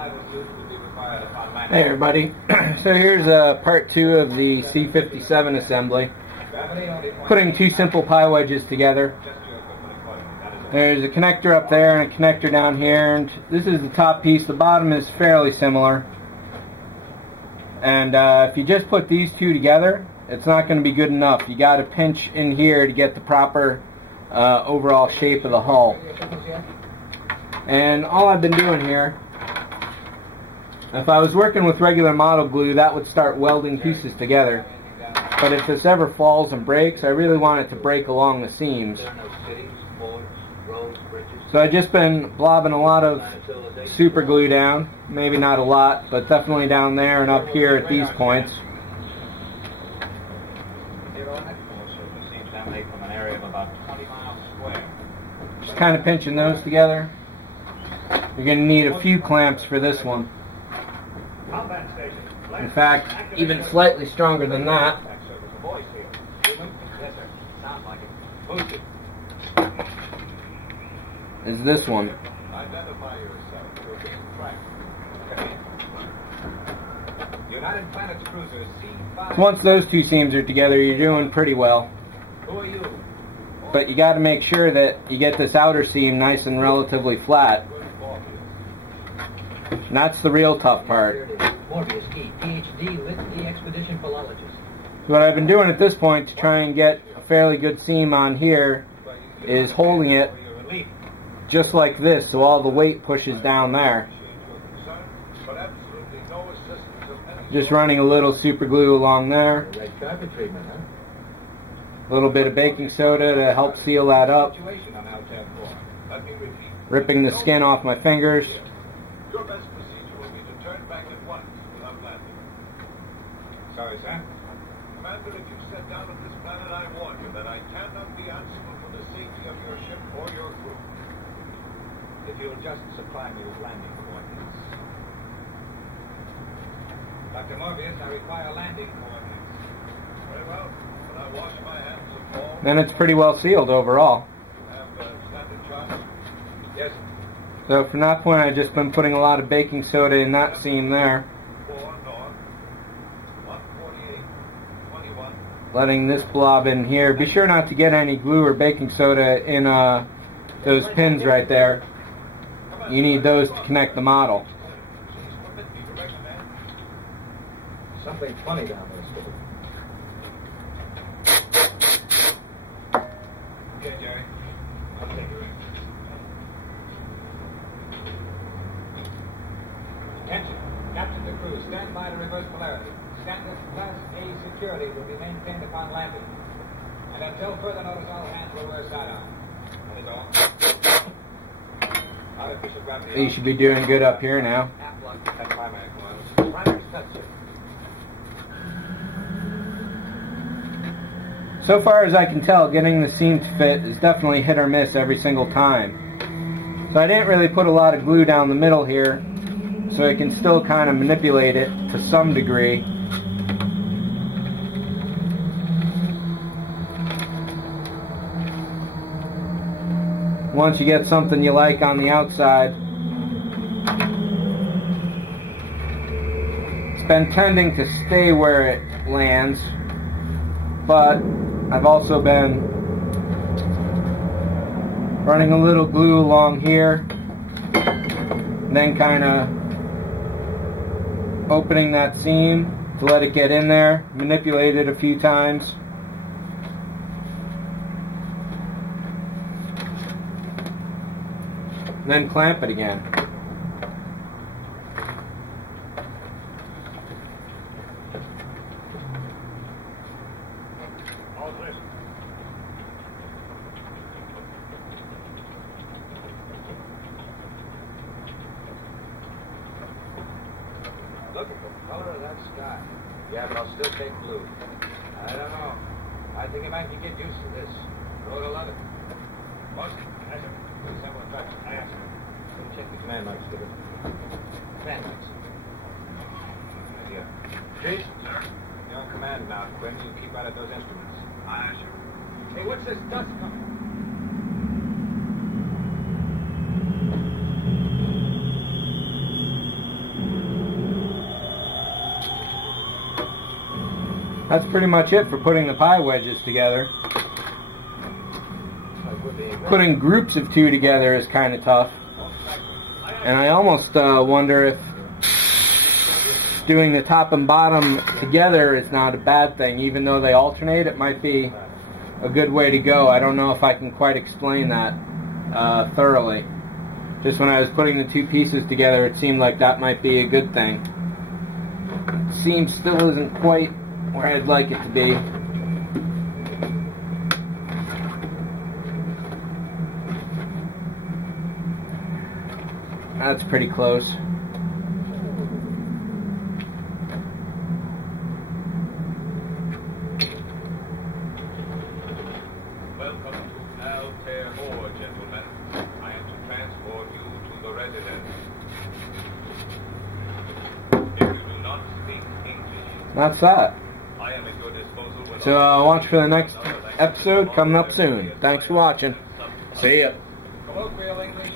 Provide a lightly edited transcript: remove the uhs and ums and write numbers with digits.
Hey everybody, so here's part 2 of the C57 assembly. Putting two simple pie wedges together. There's a connector up there and a connector down here, and this is the top piece. The bottom is fairly similar. And if you just put these two together, it's not going to be good enough. You got to pinch in here to get the proper overall shape of the hull. And all I've been doing here, if I was working with regular model glue, that would start welding pieces together. But if this ever falls and breaks, I really want it to break along the seams. So I've just been blobbing a lot of super glue down. Maybe not a lot, but definitely down there and up here at these points. Just kind of pinching those together. You're going to need a few clamps for this one. In fact, even slightly stronger than that. Is this one. So once those two seams are together, you're doing pretty well. But you got to make sure that you get this outer seam nice and relatively flat. And that's the real tough part. So what I've been doing at this point to try and get a fairly good seam on here is holding it just like this, so all the weight pushes down there. Just running a little super glue along there. A little bit of baking soda to help seal that up. Ripping the skin off my fingers. Your best procedure will be to turn back at once without landing. Sorry, sir. Commander, if you set down on this planet, I warn you that I cannot be answerable for the safety of your ship or your crew. If you'll just supply me with landing coordinates. Dr. Morbius, I require landing coordinates. Very well. When I wash my hands of all... Then it's pretty well sealed overall. You have standard charts? Yes. So from that point, I've just been putting a lot of baking soda in that seam there. Letting this blob in here. Be sure not to get any glue or baking soda in those pins right there. You need those to connect the model. Something funny down there. Okay, Jerry. I'll take you in. Attention. Captain to crew, stand by to reverse polarity. Standard Class A security will be maintained upon landing. And until further notice, all hands will wear side-on. That is all. Artificial gravity. You should be doing good up here now. So far as I can tell, getting the seam to fit is definitely hit or miss every single time. So I didn't really put a lot of glue down the middle here, so I can still kind of manipulate it to some degree. Once you get something you like on the outside, it's been tending to stay where it lands, but I've also been running a little glue along here, and then kind of opening that seam to let it get in there, manipulate it a few times. Then clamp it again. Look at the color of that sky. Yeah, but I'll still take blue. I don't know. I think I might get used to this. Road 11. Boss, measure. Assemble and track. I asked him. Check the command marks, Skipper. Command marks. Idea. Jason, sir. You're on command now. When do you keep out of those instruments? Aye, sure. Hey, what's this dust coming? that's pretty much it for putting the pie wedges together. Putting groups of two together is kind of tough. And I almost wonder if doing the top and bottom together is not a bad thing. Even though they alternate, it might be a good way to go. I don't know if I can quite explain that thoroughly. Just when I was putting the two pieces together, it seemed like that might be a good thing. The seam still isn't quite where I'd like it to be. That's pretty close. Welcome to Altair Ore, gentlemen. I am to transport you to the residence. If you do not speak English, That's that. I am at your disposal. So watch for the next episode coming up soon. Thanks for watching. See ya. Colloquial English.